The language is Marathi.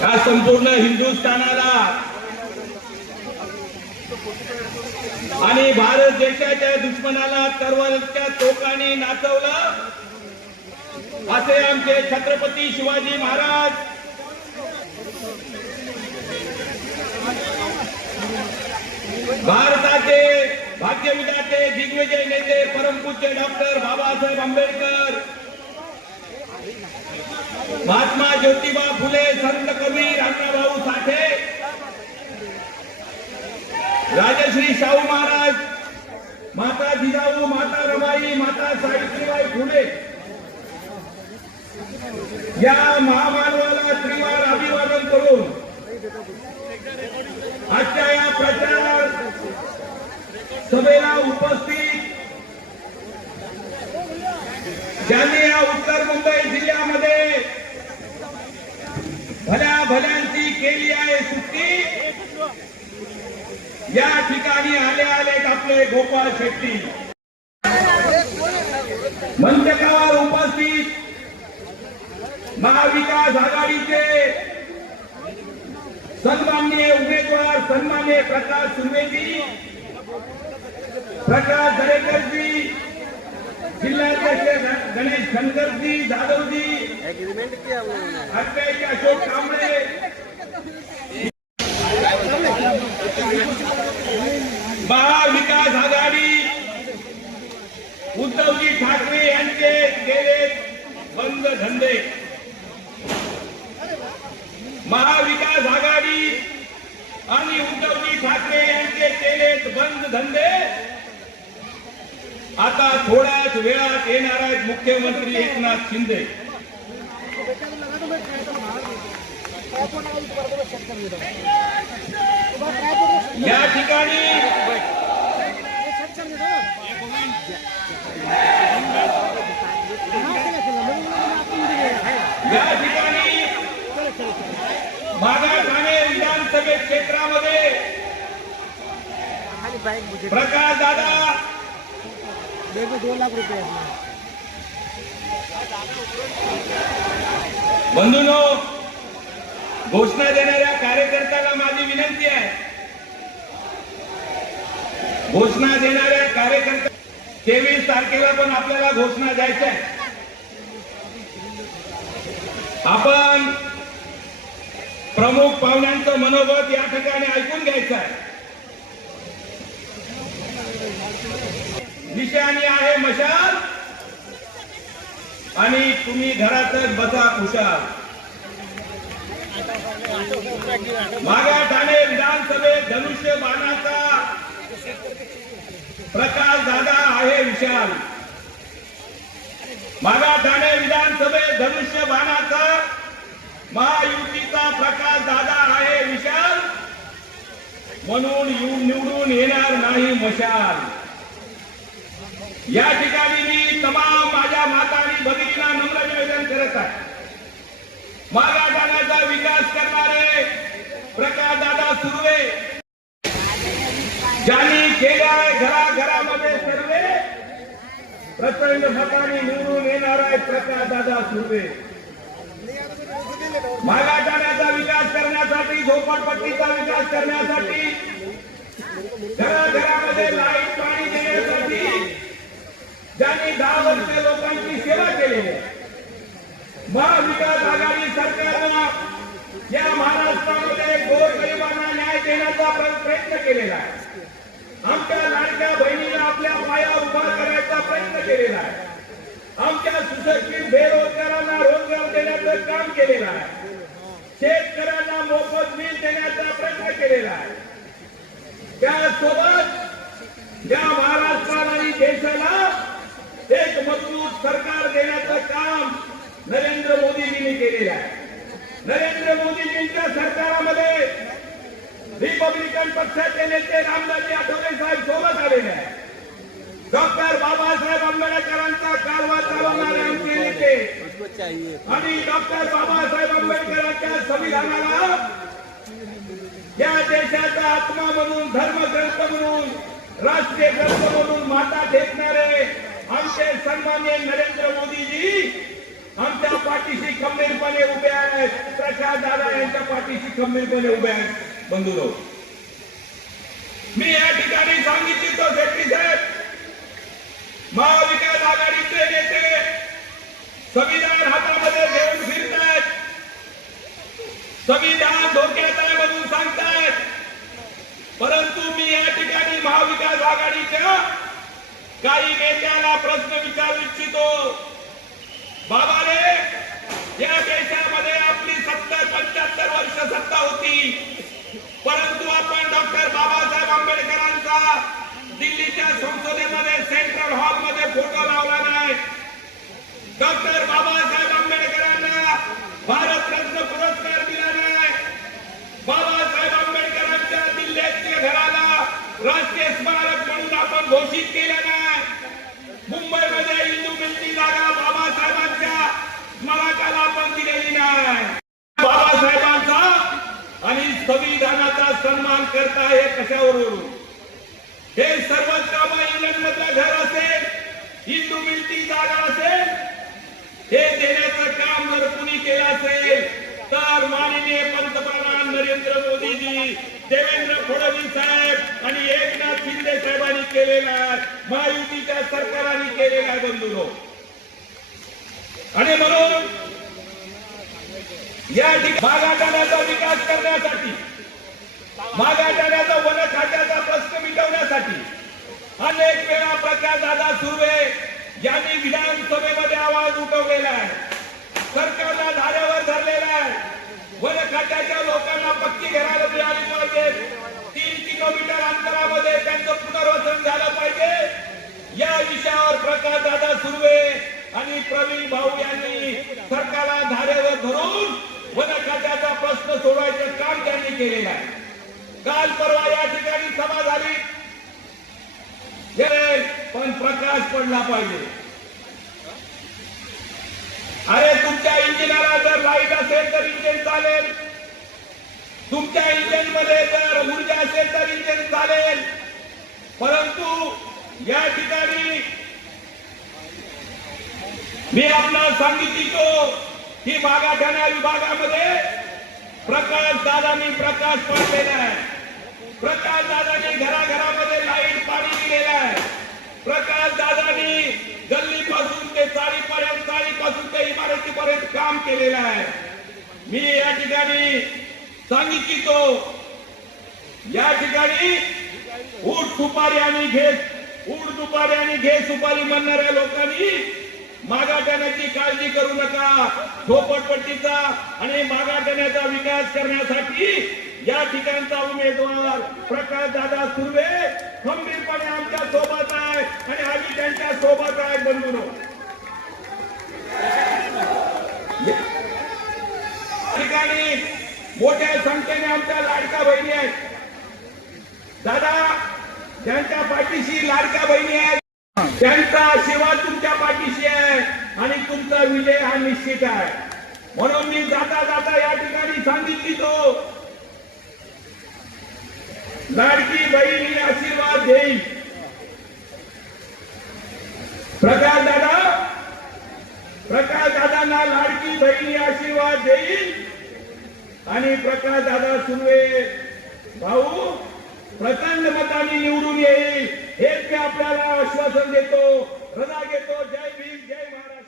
या संपूर्ण हिंदुस्थानाला. आणि भारत देशाच्या दुश्मनाला सर्वच्या टोकाने नाचवलं. असे आमचे छत्रपती शिवाजी महाराज. भारताचे भाग्यविधाते दिग्विजय नेते परमपूज्य डॉक्टर बाबासाहेब आंबेडकर. महात्मा ज्योतिबा फुले संत कवी अण्णाभाऊ साठे राजश्री शाहू महाराज माता जिजाऊ माता रमाई माता सावित्रीबाई फुले या महामानवाला त्रिवार आहे या ठिकाणी आले आले आपले गोपाळ शेट्टी. मंचकावर उपस्थित महाविकास आघाडीचे सन्मान्य उमेदवार सन्मान्य प्रकाश सुर्वेजी प्रकाश दरेकरजी जिल्हाध्यक्ष गणेश धनगरजी जाधवजी अध्यक्ष अशोक कांबळे महाविकास आघाडी उद्धवजी ठाकरे यांचे गेले बंद धंदे. महाविकास आघाडी आणि उद्धवजी ठाकरे यांचे केले बंद धंदे. आता थोड्याच वेळात येणार आहेत मुख्यमंत्री एकनाथ शिंदे. या ठिकाणी या ठिकाणी माझा ठाणे विधानसभा क्षेत्रामध्ये प्रकाश दादा देखो दो लाख रुपये है बंधूनो घोषणा देणाऱ्या कार्यकर्त्याला माझी विनंती आहे. घोषणा देणाऱ्या कार्यकर्त्या तेवीस तारखेला पण आपल्याला घोषणा द्यायच्या आहे आपण प्रमुख पाहुण्यांचं मनोगत या ठिकाणी ऐकून घ्यायचं आहे. निशाणी आहे मशाल. आणि तुम्ही घरातच बसा खुशाल. मागा ठाणे विधानसभेत धनुष्य बाणाचा प्रकाश दादा आहे विशाल. मागा ठाणे विधानसभेत धनुष्य बाणाचा महायुतीचा प्रकाश दादा आहे विशाल. म्हणून निवडून येणार नाही मशाल. या ठिकाणी मी तमाम माझ्या माता आणि भगिनीला नम्र निवेदन करत आहे. मागा ठाण्याचा विकास करणारे प्रकाशदादा सुर्वे. ज्यांनी केलाय घराघरामध्ये सर्वे प्रचंड मताने निवडून येणार आहे प्रकाशदादा सुर्वे. मागाठाण्याचा विकास करण्यासाठी झोपडपट्टीचा विकास करण्यासाठी घराघरामध्ये लाइट पाणी देण्यासाठी ज्यांनी दहा वर्ष लोकांची सेवा केली आहे महाविकास आघाडी सरकारनं या महाराष्ट्रामध्ये गोरगरिबांना न्याय देण्याचा प्र- प्रयत्न केलेला आहे. आमच्या लाडक्या बहिणीला आपल्या पाया उभा करायचा प्रयत्न केलेला आहे. आमच्या सुशिक्षित बेरोजगारांना रोजगार देण्याचं काम केलेलं आहे. शेतकऱ्यांना मोफत वीज देण्याचा प्रयत्न केलेला आहे. त्यासोबत या महाराष्ट्राला आणि देशाला एक मजबूत सरकार देण्याचं काम नरेंद्र मोदीजींनी केलेलं आहे. नरेंद्र मोदीजींच्या सरकारामध्ये रिपब्लिकन पक्षाचे नेते रामदासजी आठवले साहेब सोबत आलेले आहे डॉक्टर बाबासाहेब आंबेडकरांचा कारभार चालवणारे आमचे नेते आणि डॉक्टर बाबासाहेब आंबेडकरांच्या संविधानाला या देशाचा आत्मा म्हणून धर्मग्रंथ म्हणून राष्ट्रीय ग्रंथ म्हणून माता टेकणारे आमचे सन्मान्य नरेंद्र मोदीजी आमच्या पाठीशी खंबीरपणे उभे आहेत प्रकाश दादा यांच्या पाठीशी खंबीरपणे उभे आहेत बंधुरो मी या ठिकाणी सांगितली तो शेट्टी साहेब. महाविकास आघाडीचे नेते संविधान हातामध्ये घेऊन फिरतायत संविधान धोक्यात आहे म्हणून सांगतायत परंतु मी या ठिकाणी महाविकास आघाडीच्या काही नेत्याला प्रश्न विचारू इच्छितो. बाबा रे या देशामध्ये आपली सत्तर पंच्याहत्तर वर्ष सत्ता होती. परंतु आपण डॉक्टर बाबासाहेब आंबेडकरांचा दिल्लीच्या संसदेमध्ये सेंट्रल हॉलमध्ये फोटो लावला नाही. डॉक्टर बाबासाहेब आंबेडकरांना भारतरत्न पुरस्कार दिला नाही. बाबासाहेब आंबेडकरांच्या दिल्लीच्या घराला राष्ट्रीय स्मारक म्हणून आपण घोषित केलं नाही. मुंबईमध्ये हिंदू मिलची जागा बाबासाहेबांच्या स्मारकाला आपण दिलेली नाही. सन्मान करता हे कशावरून? हे सर्वच काम इंग्लंड मधलं घर असेल हिंदू मिलची जागा असेल हे देण्याचं काम जर कुणी केलं असेल तर माननीय पंतप्रधान नरेंद्र मोदीजी देवेंद्र फडणवीस साहेब आणि एकनाथ शिंदे साहेबांनी केलेला महायुतीच्या सरकारांनी केलेला बंधू आणि म्हणून या ठिकाणी मागाठाण्याचा विकास करण्यासाठी मागाठाण्याचा वन खात्याचा प्रश्न मिटवण्यासाठी अनेक वेळा प्रकाश दादा सुर्वे यांनी विधानसभेमध्ये आवाज उठवलेला आहे. सरकारला धाऱ्यावर धरलेला आहे. वन खात्याच्या लोकांना पक्की घराला मिळाली पाहिजे. तीन किलोमीटर अंतरामध्ये त्यांचं पुनर्वसन झालं पाहिजे. या विषयावर प्रकाश दादा सुर्वे आणि प्रवीण भाऊ यांनी सरकारला धाऱ्यावर धरून वन खात्याचा प्रश्न सोडवायचं काम त्यांनी केलेलं आहे. काल परवा या ठिकाणी सभा झाली. पण प्रकाश पडला पाहिजे. अरे तुमच्या इंजिनाला जर लाइट असेल तर इंजिन चालेल. तुमच्या इंजिनमध्ये जर ऊर्जा असेल तर इंजिन चालेल. परंतु या ठिकाणी मी आपल्याला सांगितलो की बागाठाणा विभागामध्ये प्रकाश दादांनी प्रकाश पडलेला प्रकाश दादांनी घराघरामध्ये लाइट पाणी दिलेलं आहे. प्रकाश दादांनी गल्लीपासून ते चाळीपर्यंत चाळीपासून ते इमारतीपर्यंत काम केलेलं आहे. मी या ठिकाणी सांगितलो या ठिकाणी ऊट सुपारी आणि घे ऊट दुपारी आणि घे सुपारी म्हणणाऱ्या लोकांनी मागाटण्याची काळजी करू नका. झोपडपट्टीचा आणि मागाटण्याचा विकास करण्यासाठी या ठिकाणचा उमेदवार प्रकाश दादा सुर्वे खंबीरपणे आमच्यासोबत आहे आणि आम्ही त्यांच्यासोबत आहे बंधुनो. ठिकाणी मोठ्या संख्येने आमच्या लाडक्या बहिणी आहेत. दादा त्यांच्या पाठीशी लाडक्या बहिणी आहेत. त्यांचा आशीर्वाद तुमच्या पाठीशी आहे आणि तुमचा विजय हा निश्चित आहे. म्हणून मी जाता जाता या ठिकाणी सांगितली तो. लाडकी बहीण ही आशीर्वाद देईल प्रकाश दादा प्रकाश दादांना लाडकी बहीण आशीर्वाद देईल आणि प्रकाश दादा सुर्वे भाऊ प्रचंड मताने निवडून येईल. हेच मी आपल्याला आश्वासन देतो. रजा घेतो. जय भीम जय महाराज.